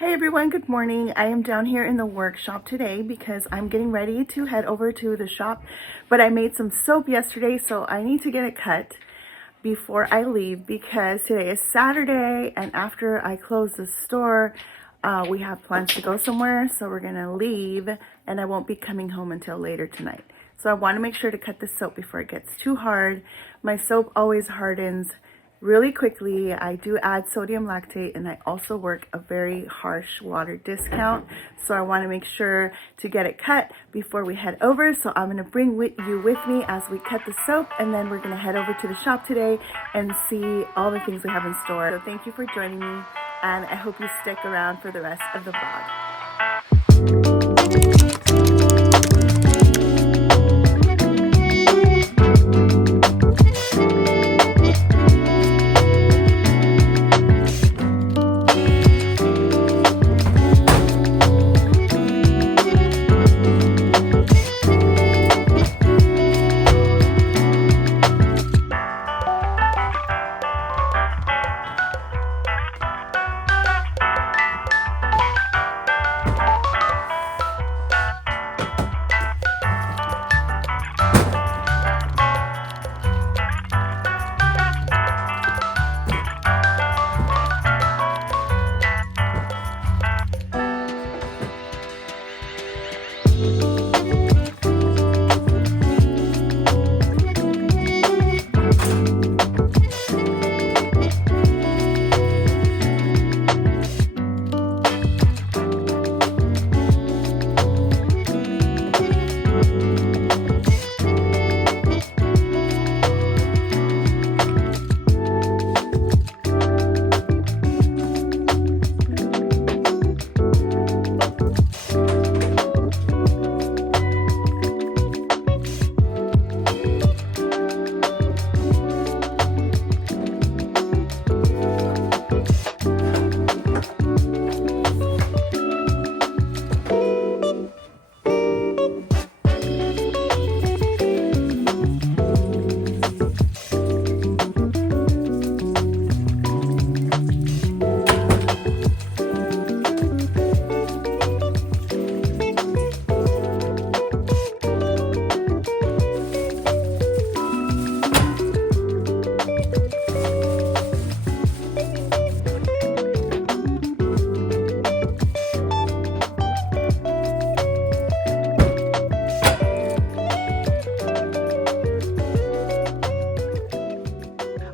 Hey everyone, good morning. I am down here in the workshop today because I'm getting ready to head over to the shop, but I made some soap yesterday, so I need to get it cut before I leave because today is Saturday, and after I close the store, we have plans to go somewhere, so we're gonna leave and I won't be coming home until later tonight. So I want to make sure to cut the soap before it gets too hard. My soap always hardens really quickly. I do add sodium lactate, and I also work a very harsh water discount, so I want to make sure to get it cut before we head over. So I'm going to bring you with me as we cut the soap, and then we're going to head over to the shop today and see all the things we have in store. So thank you for joining me, and I hope you stick around for the rest of the vlog.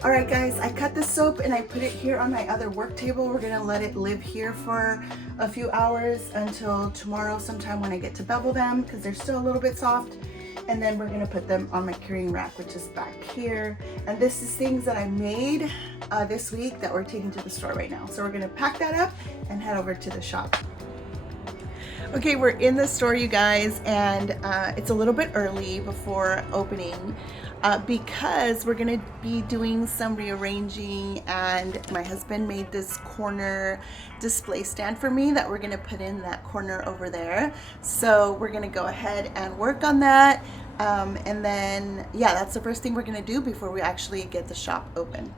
Alright guys, I cut the soap and I put it here on my other work table. We're gonna let it live here for a few hours until tomorrow sometime when I get to bevel them, because they're still a little bit soft. And then we're gonna put them on my curing rack, which is back here. And this is things that I made this week that we're taking to the store right now. So we're gonna pack that up and head over to the shop. Okay, we're in the store, you guys, and it's a little bit early before opening because we're gonna be doing some rearranging, and my husband made this corner display stand for me that we're gonna put in that corner over there. So we're gonna go ahead and work on that, and then yeah, that's the first thing we're gonna do before we actually get the shop open.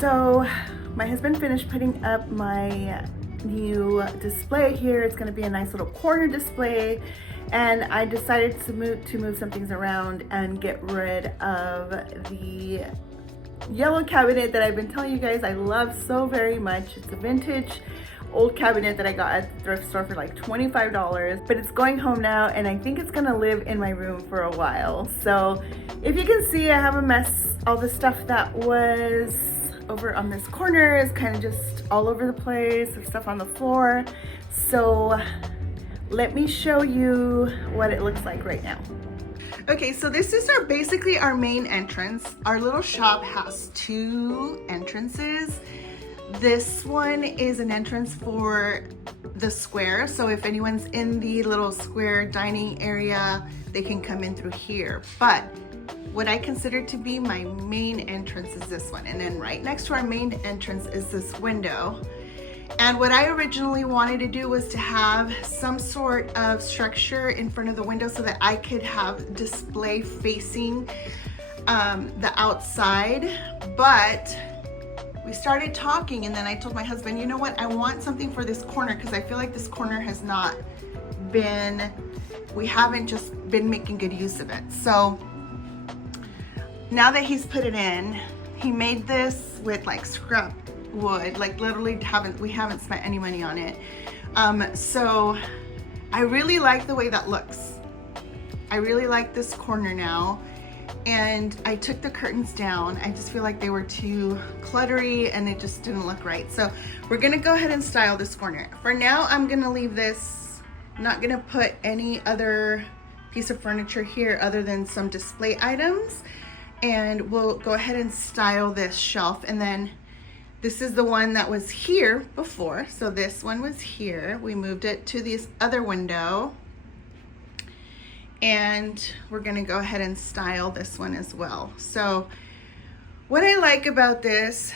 So my husband finished putting up my new display here. It's going to be a nice little corner display, and I decided to move some things around and get rid of the yellow cabinet that I've been telling you guys I love so very much. It's a vintage old cabinet that I got at the thrift store for like $25, but it's going home now, and I think it's gonna live in my room for a while. So if you can see, I have a mess. All the stuff that was over on this corner is kind of just all over the place. There's stuff on the floor. So let me show you what it looks like right now. Okay, so this is basically our main entrance. Our little shop has two entrances. This one is an entrance for the square. So if anyone's in the little square dining area, they can come in through here. But what I consider to be my main entrance is this one. And then right next to our main entrance is this window. And what I originally wanted to do was to have some sort of structure in front of the window so that I could have display facing the outside. But we started talking, and then I told my husband, you know what, I want something for this corner because I feel like this corner has not been, we haven't just been making good use of it. So now that he's put it in, he made this with like scrap wood, like literally we haven't spent any money on it. So I really like the way that looks. I really like this corner now. And I took the curtains down. I just feel like they were too cluttery and it just didn't look right. So we're gonna go ahead and style this corner. For now, I'm gonna leave this, I'm not gonna put any other piece of furniture here other than some display items. And we'll go ahead and style this shelf. And then this is the one that was here before. So this one was here. We moved it to this other window. And we're gonna go ahead and style this one as well. So what I like about this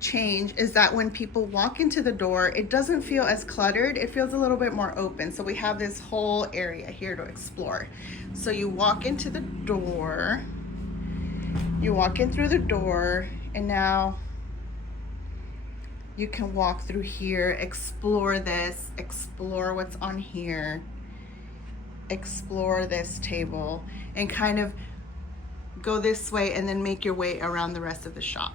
change is that when people walk into the door, it doesn't feel as cluttered. It feels a little bit more open. So we have this whole area here to explore. So you walk into the door, you walk in through the door, and now you can walk through here, explore this, explore what's on here, explore this table, and kind of go this way and then make your way around the rest of the shop.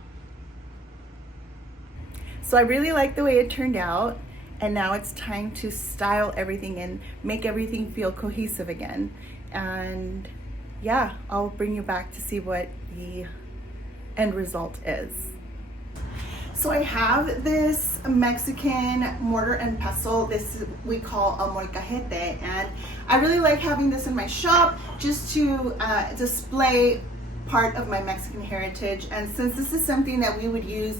So I really like the way it turned out, and now it's time to style everything and make everything feel cohesive again. And yeah, I'll bring you back to see what the end result is. So I have this Mexican mortar and pestle. This we call a molcajete, and I really like having this in my shop just to display part of my Mexican heritage. And since this is something that we would use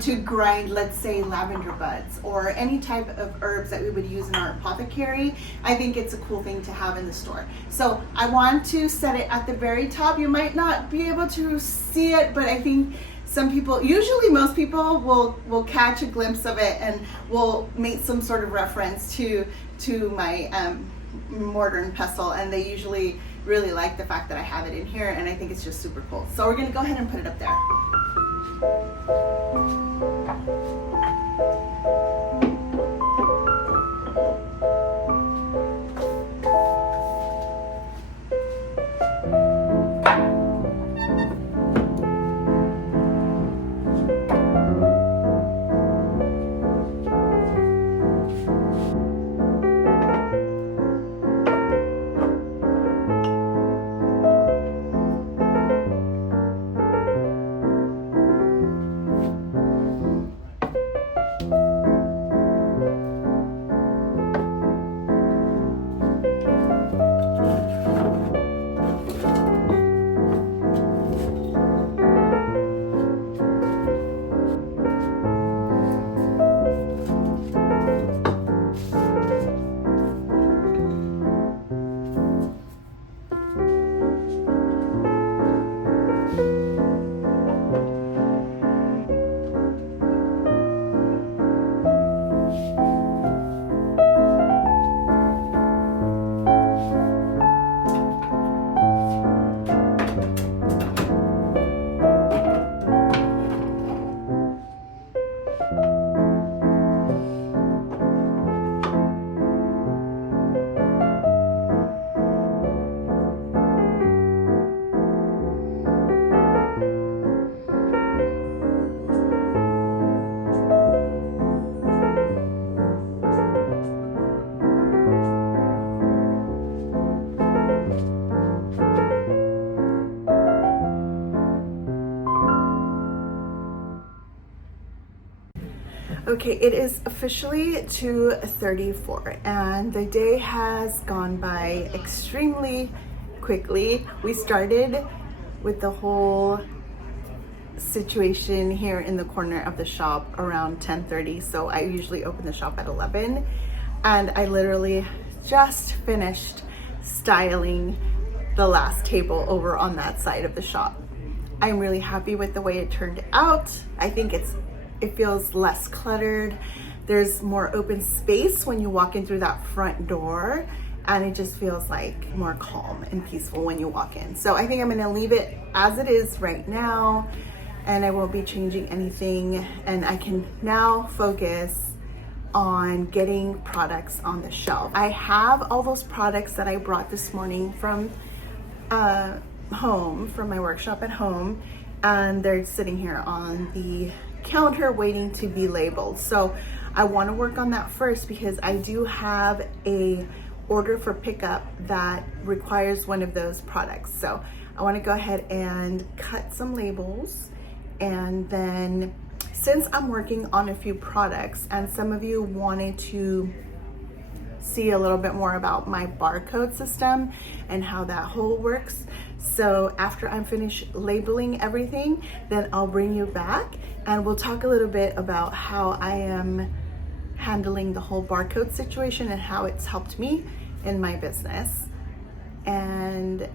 to grind, let's say, lavender buds or any type of herbs that we would use in our apothecary, I think it's a cool thing to have in the store. So I want to set it at the very top. You might not be able to see it, but I think some people, usually most people will catch a glimpse of it and will make some sort of reference to my mortar and pestle, and they usually really like the fact that I have it in here, and I think it's just super cool. So we're gonna go ahead and put it up there. Okay, it is officially 2:34 and the day has gone by extremely quickly. We started with the whole situation here in the corner of the shop around 10:30. So I usually open the shop at 11, and I literally just finished styling the last table over on that side of the shop. I'm really happy with the way it turned out. I think it feels less cluttered. There's more open space when you walk in through that front door, and it just feels like more calm and peaceful when you walk in. So I think I'm gonna leave it as it is right now, and I won't be changing anything, and I can now focus on getting products on the shelf. I have all those products that I brought this morning from home, from my workshop at home, and they're sitting here on the counter waiting to be labeled. So I want to work on that first because I do have a order for pickup that requires one of those products. So I want to go ahead and cut some labels, and then since I'm working on a few products and some of you wanted to see a little bit more about my barcode system and how that whole works. So after I'm finished labeling everything, then I'll bring you back and we'll talk a little bit about how I am handling the whole barcode situation and how it's helped me in my business. And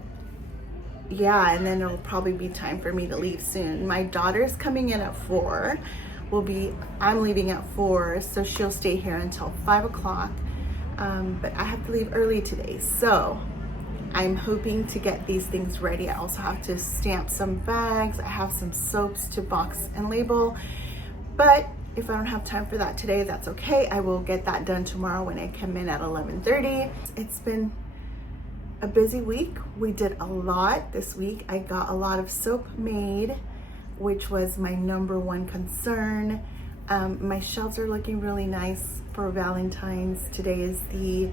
yeah, and then it'll probably be time for me to leave soon. My daughter's coming in at 4. I'm leaving at 4, so she'll stay here until 5 o'clock. But I have to leave early today, so I'm hoping to get these things ready. I also have to stamp some bags. I have some soaps to box and label, but if I don't have time for that today, that's okay. I will get that done tomorrow when I come in at 11:30. It's been a busy week. We did a lot this week. I got a lot of soap made, which was my number one concern. My shelves are looking really nice for Valentine's. Today is the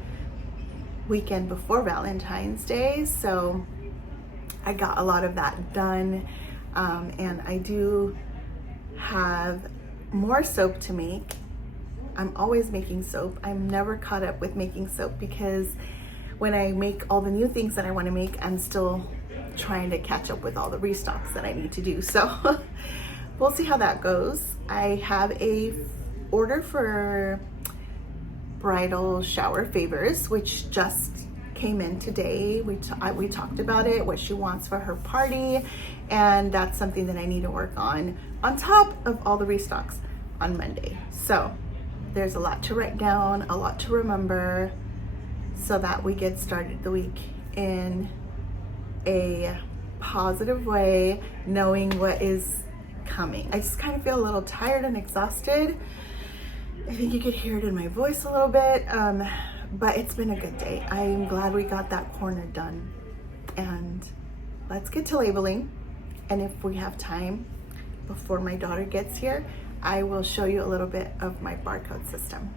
weekend before Valentine's Day, so I got a lot of that done. And I do have more soap to make. I'm always making soap. I'm never caught up with making soap because when I make all the new things that I want to make, I'm still trying to catch up with all the restocks that I need to do. So we'll see how that goes. I have a order for bridal shower favors, which just came in today. We talked about it, what she wants for her party, and that's something that I need to work on top of all the restocks on Monday. So there's a lot to write down, a lot to remember, so that we get started the week in a positive way, knowing what is coming. I just kind of feel a little tired and exhausted. I think you could hear it in my voice a little bit, but it's been a good day. I'm glad we got that corner done, and let's get to labeling. And if we have time before my daughter gets here, I will show you a little bit of my barcode system.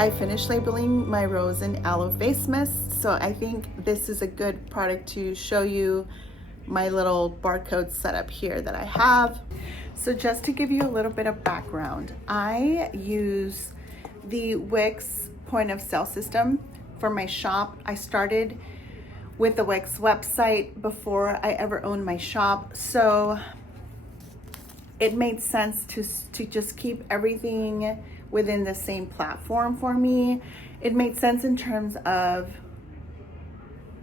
I finished labeling my rose and aloe face mist, so I think this is a good product to show you my little barcode setup here that I have. So just to give you a little bit of background, I use the Wix point of sale system for my shop. I started with the Wix website before I ever owned my shop, so it made sense to just keep everything within the same platform for me. It made sense in terms of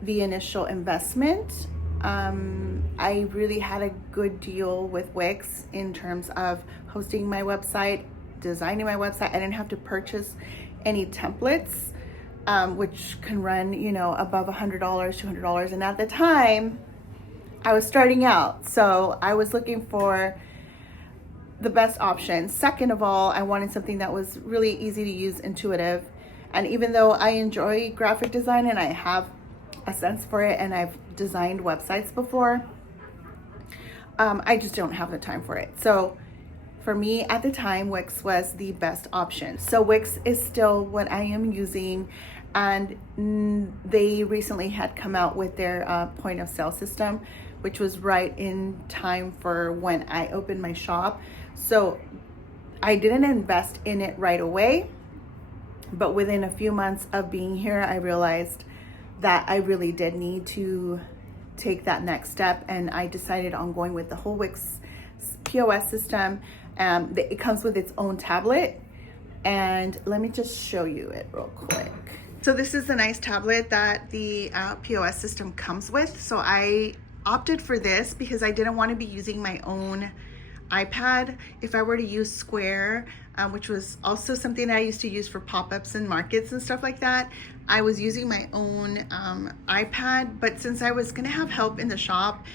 the initial investment. I really had a good deal with Wix in terms of hosting my website, designing my website. I didn't have to purchase any templates, which can run, above $100, $200. And at the time, I was starting out, so I was looking for the best option. Second of all, I wanted something that was really easy to use, intuitive. And even though I enjoy graphic design and I have a sense for it and I've designed websites before, I just don't have the time for it. So for me at the time, Wix was the best option. So Wix is still what I am using, and they recently had come out with their point of sale system, which was right in time for when I opened my shop. So I didn't invest in it right away, but within a few months of being here, I realized that I really did need to take that next step, and I decided on going with the whole Wix POS system. It comes with its own tablet, and let me just show you it real quick. So this is the nice tablet that the POS system comes with. So I opted for this because I didn't want to be using my own iPad. If I were to use Square, which was also something that I used to use for pop-ups and markets and stuff like that, I was using my own iPad. But since I was gonna have help in the shop,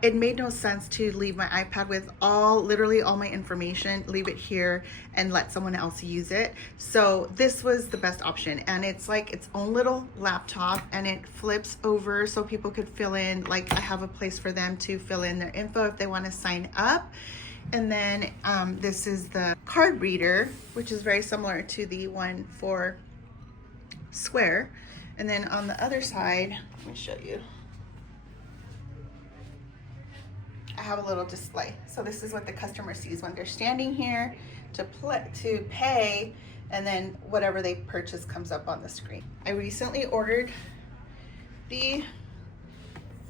it made no sense to leave my iPad with literally all my information, leave it here and let someone else use it. So this was the best option, and it's like its own little laptop, and it flips over so people could fill in, like I have a place for them to fill in their info if they want to sign up. And then this is the card reader, which is very similar to the one for Square. And then on the other side, let me show you, I have a little display. So this is what the customer sees when they're standing here to pay, and then whatever they purchase comes up on the screen. I recently ordered the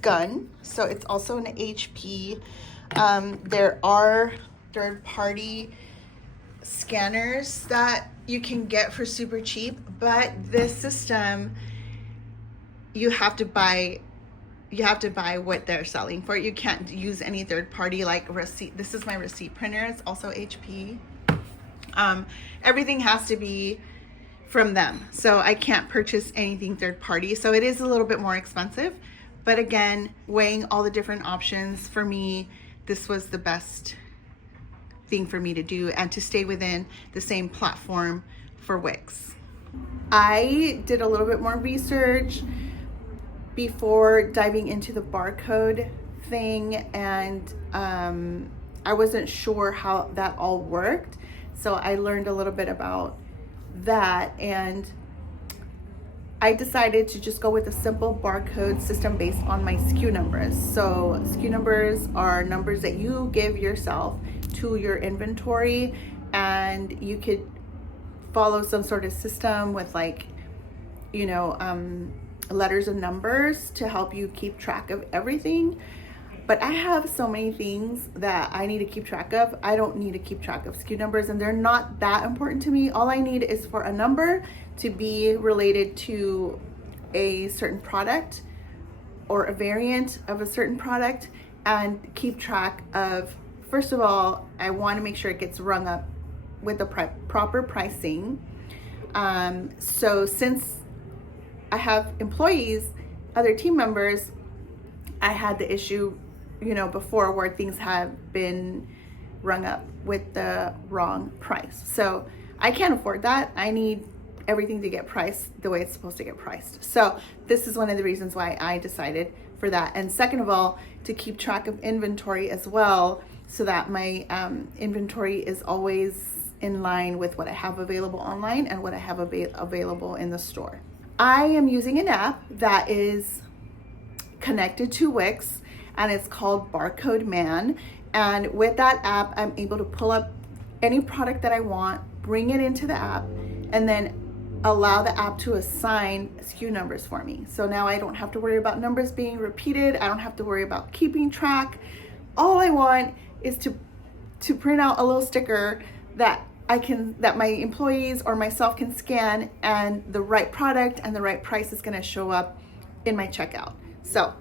gun, so it's also an HP. There are third-party scanners that you can get for super cheap, but this system, you have to buy what they're selling for. You can't use any third party like receipt. This is my receipt printer. It's also HP. Everything has to be from them. So I can't purchase anything third party. So it is a little bit more expensive. But again, weighing all the different options, for me, this was the best thing for me to do, and to stay within the same platform for Wix. I did a little bit more research before diving into the barcode thing, and I wasn't sure how that all worked. So I learned a little bit about that, and I decided to just go with a simple barcode system based on my SKU numbers. So SKU numbers are numbers that you give yourself to your inventory, and you could follow some sort of system with, like, you know, letters and numbers to help you keep track of everything. But I have so many things that I need to keep track of. I don't need to keep track of SKU numbers, and they're not that important to me. All I need is for a number to be related to a certain product or a variant of a certain product, and keep track of, first of all, I want to make sure it gets rung up with the proper pricing. So since I have employees, other team members, I had the issue, you know, before, where things have been rung up with the wrong price. So I can't afford that. I need everything to get priced the way it's supposed to get priced. So this is one of the reasons why I decided for that. And second of all, to keep track of inventory as well, so that my inventory is always in line with what I have available online and what I have available in the store. I am using an app that is connected to Wix, and it's called Barcode Man. And with that app, I'm able to pull up any product that I want, bring it into the app, and then allow the app to assign SKU numbers for me. So now I don't have to worry about numbers being repeated. I don't have to worry about keeping track. All I want is to print out a little sticker that my employees or myself can scan, and the right product and the right price is gonna show up in my checkout. So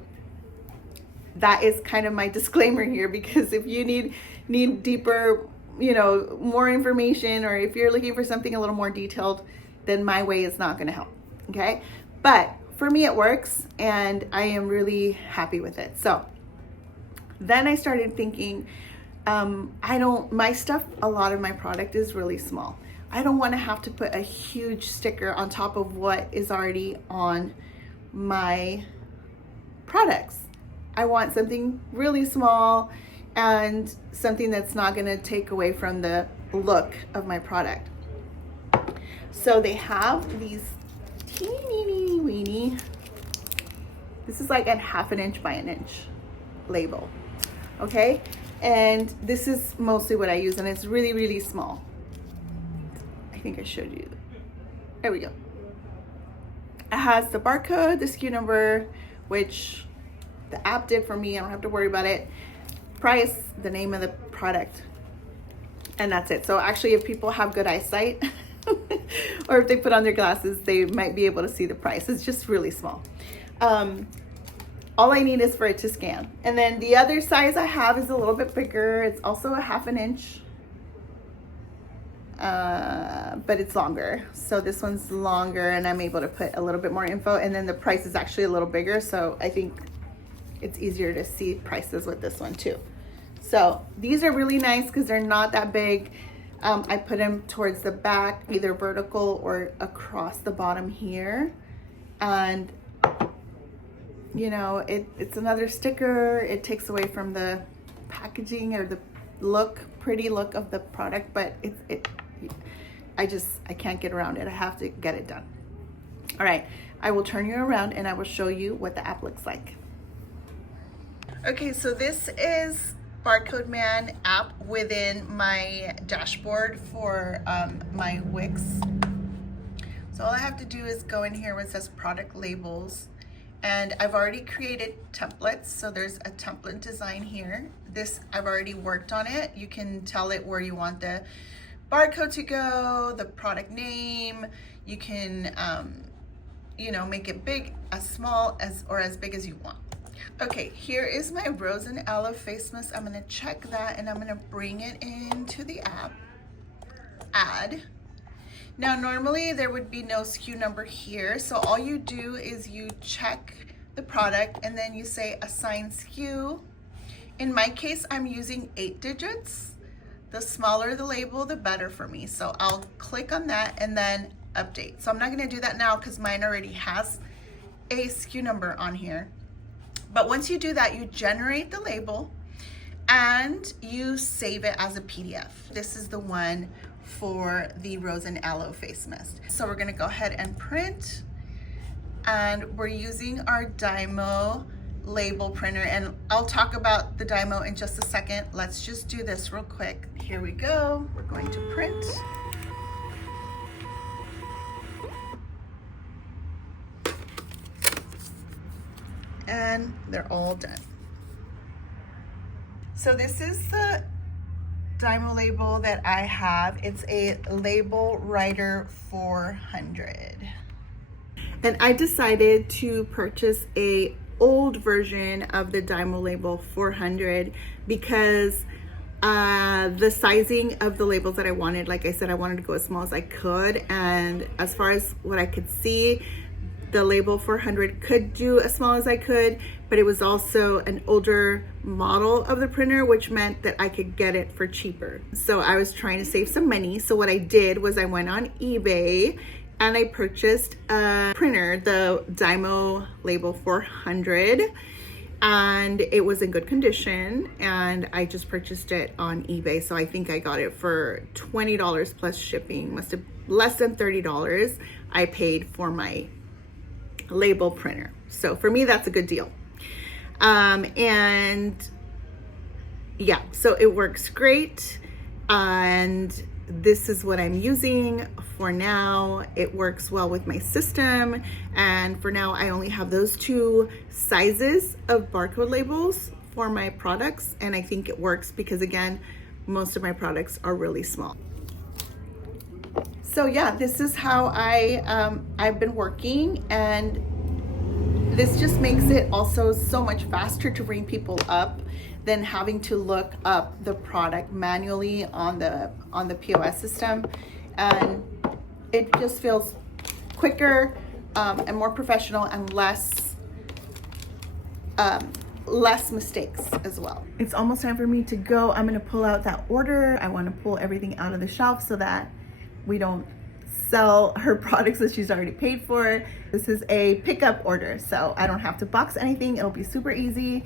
that is kind of my disclaimer here, because if you need deeper, you know, more information, or if you're looking for something a little more detailed, then my way is not gonna help, okay? But for me, it works, and I am really happy with it. So Then I started thinking, my stuff, a lot of my product is really small. I don't want to have to put a huge sticker on top of what is already on my products. I want something really small and something that's not going to take away from the look of my product. So they have these teeny weeny, this is like a 1/2 inch by 1 inch label, okay? And this is mostly what I use, and it's really, really small. I think I showed you. There we go. It has the barcode, the SKU number, which the app did for me. I don't have to worry about it. Price, the name of the product, and that's it. So actually, if people have good eyesight, or if they put on their glasses, they might be able to see the price. It's just really small. All I need is for it to scan. And then the other size I have is a little bit bigger. It's also a 1/2 inch, but it's longer. So this one's longer, and I'm able to put a little bit more info. And then the price is actually a little bigger, so I think it's easier to see prices with this one too. So these are really nice because they're not that big. I put them towards the back, either vertical or across the bottom here. And you know, it's another sticker. It takes away from the packaging or the pretty look of the product, but I can't get around it. I have to get it done. All right, I will turn you around and I will show you what the app looks like. Okay, so this is Barcode Man app within my dashboard for my Wix. So all I have to do is go in here where it says product labels, and I've already created templates. So there's a template design here. This, I've already worked on it. You can tell it where you want the barcode to go, the product name. You can, you know, make it big, as small as, or as big as you want. Okay, here is my rose and aloe face mist. I'm gonna check that and I'm gonna bring it into the app, add. Now, normally there would be no SKU number here. So all you do is you check the product and then you say assign SKU. In my case, I'm using 8 digits. The smaller the label, the better for me. So I'll click on that and then update. So I'm not gonna do that now because mine already has a SKU number on here. But once you do that, you generate the label and you save it as a PDF. This is the one for the rose and aloe face mist. So we're gonna go ahead and print, and we're using our Dymo label printer, and I'll talk about the Dymo in just a second. Let's just do this real quick. Here we go. We're going to print. And they're all done. So this is the Dymo label that I have. It's a Label Writer 400. And I decided to purchase a old version of the Dymo Label 400 because the sizing of the labels that I wanted, like I said, I wanted to go as small as I could. And as far as what I could see, the Label 400 could do as small as I could, but it was also an older model of the printer, which meant that I could get it for cheaper. So I was trying to save some money. So what I did was I went on eBay and I purchased a printer, the Dymo Label 400, and it was in good condition, and I just purchased it on eBay. So I think I got it for $20 plus shipping. Must have less than $30 I paid for my label printer. So for me, that's a good deal. And yeah, so it works great. And this is what I'm using for now. It works well with my system. And for now, I only have those 2 sizes of barcode labels for my products. And I think it works because, again, most of my products are really small. So yeah, this is how I've been working, and this just makes it also so much faster to bring people up than having to look up the product manually on the POS system. And it just feels quicker and more professional and less less mistakes as well. It's almost time for me to go. I'm gonna pull out that order. I wanna pull everything out of the shelf so that we don't sell her products that she's already paid for. This is a pickup order, so I don't have to box anything. It'll be super easy.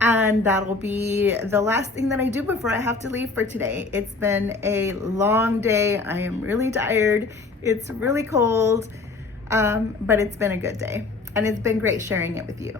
And that'll be the last thing that I do before I have to leave for today. It's been a long day. I am really tired. It's really cold, but it's been a good day. And it's been great sharing it with you.